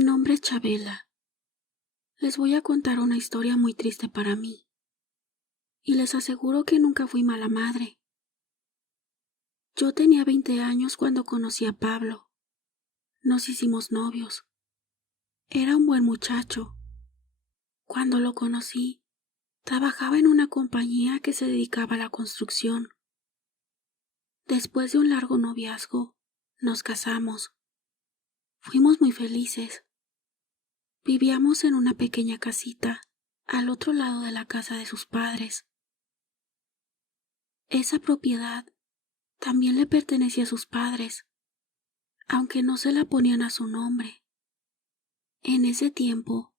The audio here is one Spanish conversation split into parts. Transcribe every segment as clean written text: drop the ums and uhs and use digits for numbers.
Mi nombre es Chabela. Les voy a contar una historia muy triste para mí. Y les aseguro que nunca fui mala madre. Yo tenía 20 años cuando conocí a Pablo. Nos hicimos novios. Era un buen muchacho. Cuando lo conocí, trabajaba en una compañía que se dedicaba a la construcción. Después de un largo noviazgo, nos casamos. Fuimos muy felices. Vivíamos en una pequeña casita al otro lado de la casa de sus padres. Esa propiedad también le pertenecía a sus padres, aunque no se la ponían a su nombre. En ese tiempo,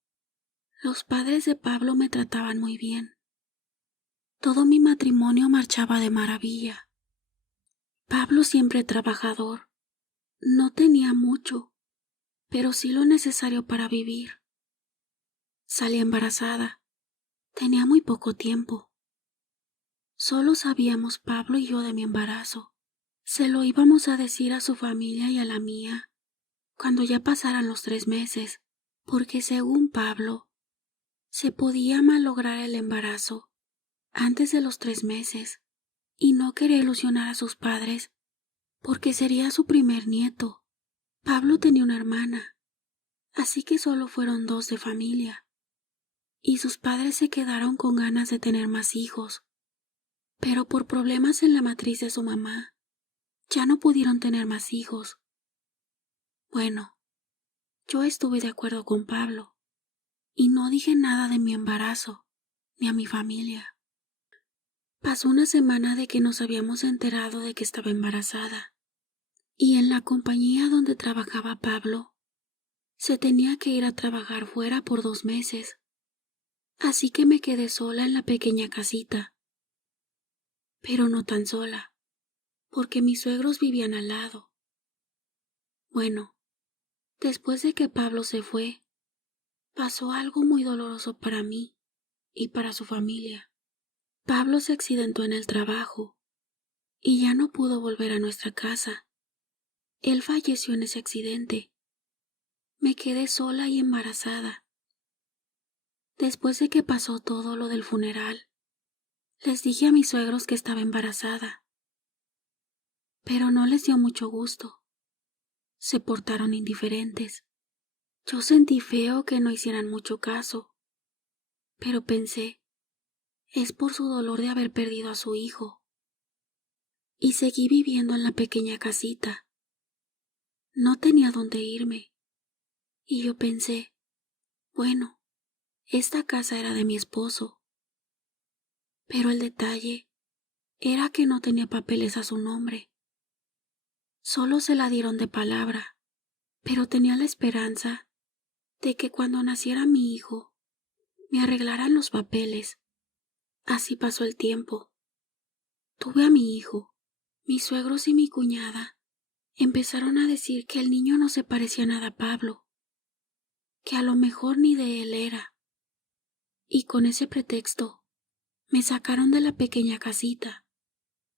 los padres de Pablo me trataban muy bien. Todo mi matrimonio marchaba de maravilla. Pablo, siempre trabajador, no tenía mucho, pero sí lo necesario para vivir. Salí embarazada. Tenía muy poco tiempo. Solo sabíamos Pablo y yo de mi embarazo. Se lo íbamos a decir a su familia y a la mía cuando ya pasaran los 3 meses, porque según Pablo, se podía malograr el embarazo antes de los 3 meses y no quería ilusionar a sus padres porque sería su primer nieto. Pablo tenía una hermana, así que solo fueron 2 de familia, y sus padres se quedaron con ganas de tener más hijos, pero por problemas en la matriz de su mamá, ya no pudieron tener más hijos. Bueno, yo estuve de acuerdo con Pablo y no dije nada de mi embarazo ni a mi familia. Pasó una semana de que nos habíamos enterado de que estaba embarazada, y en la compañía donde trabajaba Pablo se tenía que ir a trabajar fuera por 2 meses, así que me quedé sola en la pequeña casita. Pero no tan sola, porque mis suegros vivían al lado. Bueno, después de que Pablo se fue, pasó algo muy doloroso para mí y para su familia. Pablo se accidentó en el trabajo y ya no pudo volver a nuestra casa. Él falleció en ese accidente. Me quedé sola y embarazada. Después de que pasó todo lo del funeral, les dije a mis suegros que estaba embarazada, pero no les dio mucho gusto. Se portaron indiferentes. Yo sentí feo que no hicieran mucho caso, pero pensé, es por su dolor de haber perdido a su hijo. Y seguí viviendo en la pequeña casita. No tenía dónde irme, y yo pensé, bueno, esta casa era de mi esposo, pero el detalle era que no tenía papeles a su nombre. Solo se la dieron de palabra, pero tenía la esperanza de que cuando naciera mi hijo me arreglaran los papeles. Así pasó el tiempo. Tuve a mi hijo. Mis suegros y mi cuñada empezaron a decir que el niño no se parecía nada a Pablo, que a lo mejor ni de él era. Y con ese pretexto me sacaron de la pequeña casita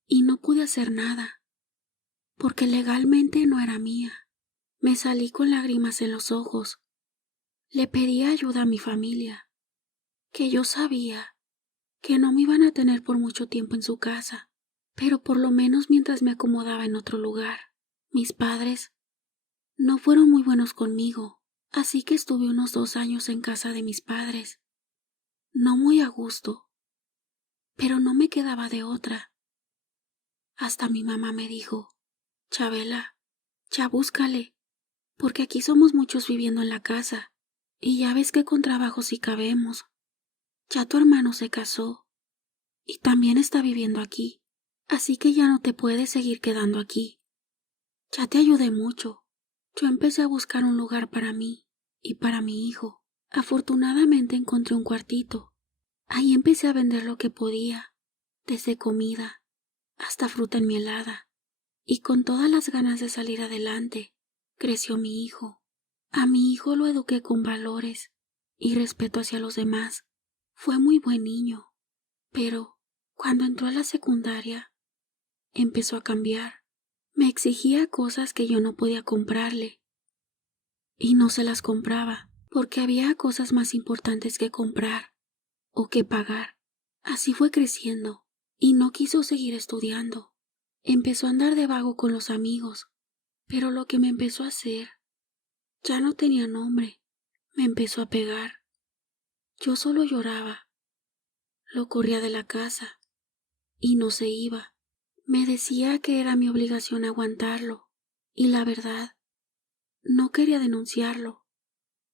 y no pude hacer nada, porque legalmente no era mía. Me salí con lágrimas en los ojos. Le pedí ayuda a mi familia, que yo sabía que no me iban a tener por mucho tiempo en su casa, pero por lo menos mientras me acomodaba en otro lugar. Mis padres no fueron muy buenos conmigo, así que estuve unos 2 años en casa de mis padres. No muy a gusto, pero no me quedaba de otra. Hasta mi mamá me dijo, Chabela, ya búscale, porque aquí somos muchos viviendo en la casa, y ya ves que con trabajo sí cabemos. Ya tu hermano se casó, y también está viviendo aquí, así que ya no te puedes seguir quedando aquí. Ya te ayudé mucho. Yo empecé a buscar un lugar para mí y para mi hijo. Afortunadamente encontré un cuartito. Ahí empecé a vender lo que podía, desde comida hasta fruta enmielada. Y con todas las ganas de salir adelante, creció mi hijo. A mi hijo lo eduqué con valores y respeto hacia los demás. Fue muy buen niño, pero cuando entró a la secundaria, empezó a cambiar. Me exigía cosas que yo no podía comprarle. y no se las compraba, porque había cosas más importantes que comprar o que pagar. Así fue creciendo, y no quiso seguir estudiando. Empezó a andar de vago con los amigos, pero lo que me empezó a hacer ya no tenía nombre. Me empezó a pegar. Yo solo lloraba. Lo corría de la casa, y no se iba. Me decía que era mi obligación aguantarlo, y la verdad, no quería denunciarlo,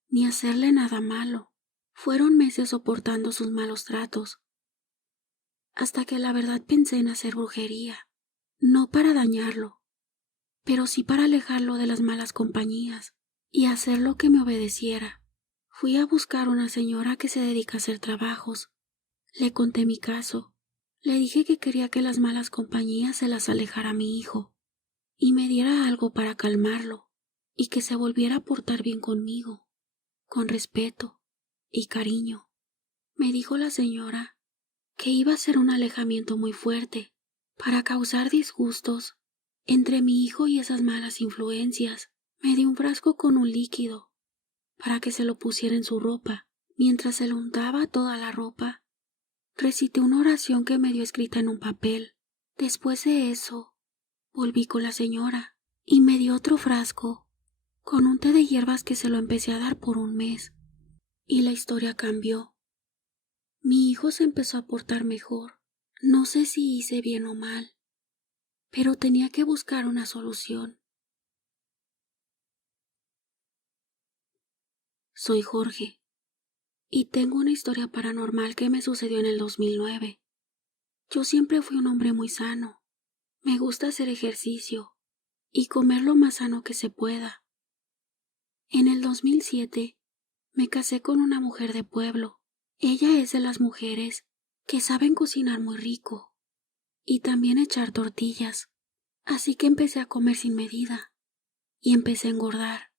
ni hacerle nada malo. Fueron meses soportando sus malos tratos, hasta que la verdad pensé en hacer brujería, no para dañarlo, pero sí para alejarlo de las malas compañías y hacerlo que me obedeciera. Fui a buscar una señora que se dedica a hacer trabajos. Le conté mi caso. Le dije que quería que las malas compañías se las alejara a mi hijo y me diera algo para calmarlo y que se volviera a portar bien conmigo, con respeto y cariño. Me dijo la señora que iba a ser un alejamiento muy fuerte para causar disgustos entre mi hijo y esas malas influencias. Me dio un frasco con un líquido para que se lo pusiera en su ropa. Mientras se lo untaba toda la ropa, recité una oración que me dio escrita en un papel. Después de eso, volví con la señora y me dio otro frasco con un té de hierbas que se lo empecé a dar por un mes. Y la historia cambió. Mi hijo se empezó a portar mejor. No sé si hice bien o mal, pero tenía que buscar una solución. Soy Jorge, y tengo una historia paranormal que me sucedió en el 2009. Yo siempre fui un hombre muy sano. Me gusta hacer ejercicio y comer lo más sano que se pueda. En el 2007 me casé con una mujer de pueblo. Ella es de las mujeres que saben cocinar muy rico y también echar tortillas. Así que empecé a comer sin medida y empecé a engordar.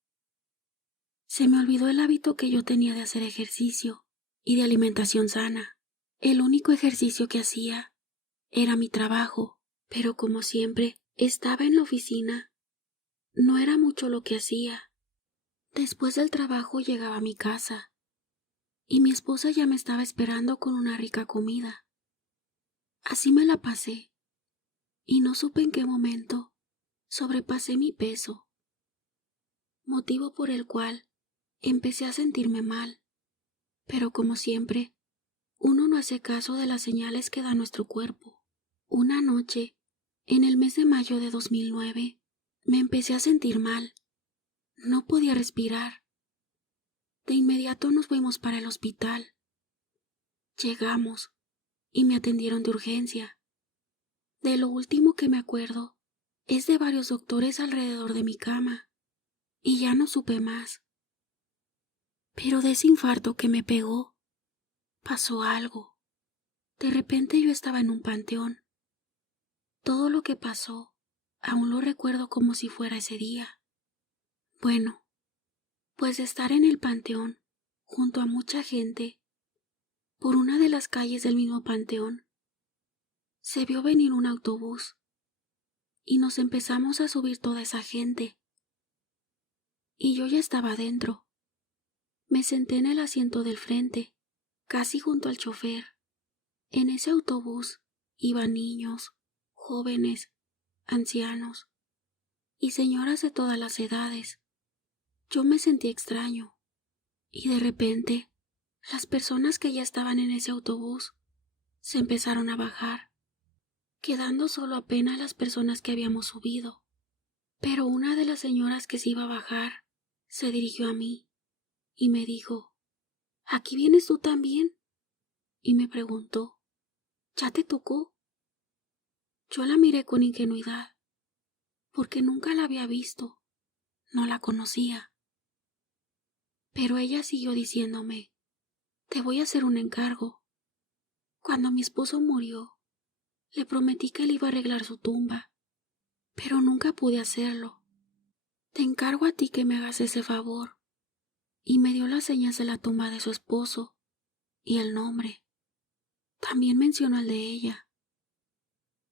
Se me olvidó el hábito que yo tenía de hacer ejercicio y de alimentación sana. El único ejercicio que hacía era mi trabajo, pero como siempre estaba en la oficina, no era mucho lo que hacía. Después del trabajo llegaba a mi casa y mi esposa ya me estaba esperando con una rica comida. Así me la pasé y no supe en qué momento sobrepasé mi peso, motivo por el cual empecé a sentirme mal. Pero como siempre, uno no hace caso de las señales que da nuestro cuerpo. Una noche, en el mes de mayo de 2009, me empecé a sentir mal. No podía respirar. De inmediato nos fuimos para el hospital. Llegamos y me atendieron de urgencia. De lo último que me acuerdo es de varios doctores alrededor de mi cama, y ya no supe más. Pero de ese infarto que me pegó, pasó algo. De repente yo estaba en un panteón. Todo lo que pasó, aún lo recuerdo como si fuera ese día. Bueno, pues de estar en el panteón, junto a mucha gente, por una de las calles del mismo panteón, se vio venir un autobús, y nos empezamos a subir toda esa gente. Y yo ya estaba dentro. Me senté en el asiento del frente, casi junto al chofer. En ese autobús iban niños, jóvenes, ancianos y señoras de todas las edades. Yo me sentí extraño, y de repente, las personas que ya estaban en ese autobús se empezaron a bajar, quedando solo apenas las personas que habíamos subido. Pero una de las señoras que se iba a bajar se dirigió a mí y me dijo: ¿Aquí vienes tú también? Y me preguntó: ¿ya te tocó? Yo la miré con ingenuidad, porque nunca la había visto, no la conocía. Pero ella siguió diciéndome: te voy a hacer un encargo. Cuando mi esposo murió, le prometí que le iba a arreglar su tumba, pero nunca pude hacerlo. Te encargo a ti que me hagas ese favor. Y me dio las señas de la tumba de su esposo y el nombre. También mencionó el de ella.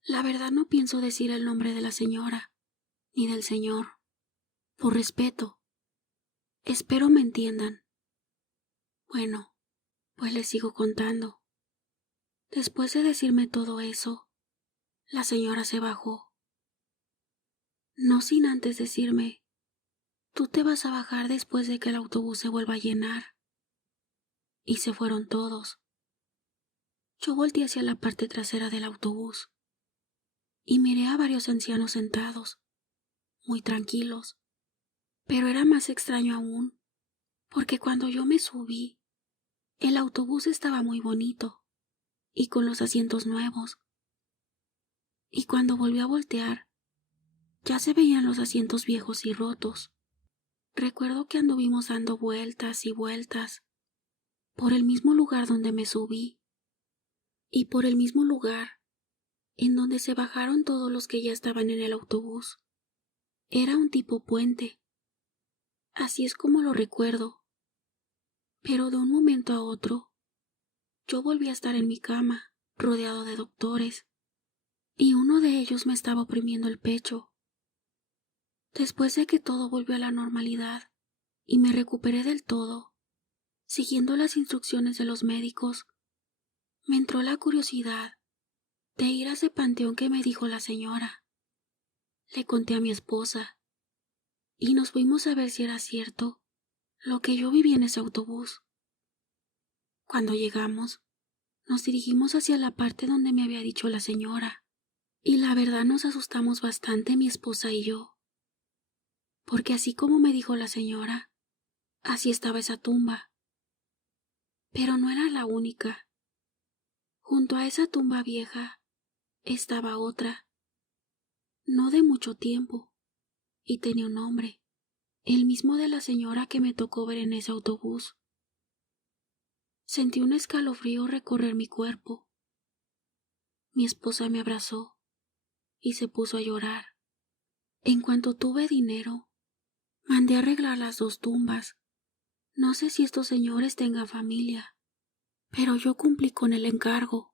La verdad no pienso decir el nombre de la señora, ni del señor, por respeto. Espero me entiendan. Bueno, pues les sigo contando. Después de decirme todo eso, la señora se bajó. No sin antes decirme: tú te vas a bajar después de que el autobús se vuelva a llenar. Y se fueron todos. Yo volteé hacia la parte trasera del autobús y miré a varios ancianos sentados, muy tranquilos. Pero era más extraño aún, porque cuando yo me subí, el autobús estaba muy bonito y con los asientos nuevos. Y cuando volví a voltear, ya se veían los asientos viejos y rotos. Recuerdo que anduvimos dando vueltas y vueltas por el mismo lugar donde me subí y por el mismo lugar en donde se bajaron todos los que ya estaban en el autobús. Era un tipo puente. Así es como lo recuerdo. Pero de un momento a otro, yo volví a estar en mi cama, rodeado de doctores, y uno de ellos me estaba oprimiendo el pecho. Después de que todo volvió a la normalidad y me recuperé del todo, siguiendo las instrucciones de los médicos, me entró la curiosidad de ir a ese panteón que me dijo la señora. Le conté a mi esposa y nos fuimos a ver si era cierto lo que yo viví en ese autobús. Cuando llegamos, nos dirigimos hacia la parte donde me había dicho la señora, y la verdad nos asustamos bastante mi esposa y yo, porque así como me dijo la señora, así estaba esa tumba. Pero no era la única. Junto a esa tumba vieja estaba otra, no de mucho tiempo, y tenía un nombre, el mismo de la señora que me tocó ver en ese autobús. Sentí un escalofrío recorrer mi cuerpo. Mi esposa me abrazó y se puso a llorar. En cuanto tuve dinero, mandé a arreglar las 2 tumbas. No sé si estos señores tengan familia, pero yo cumplí con el encargo.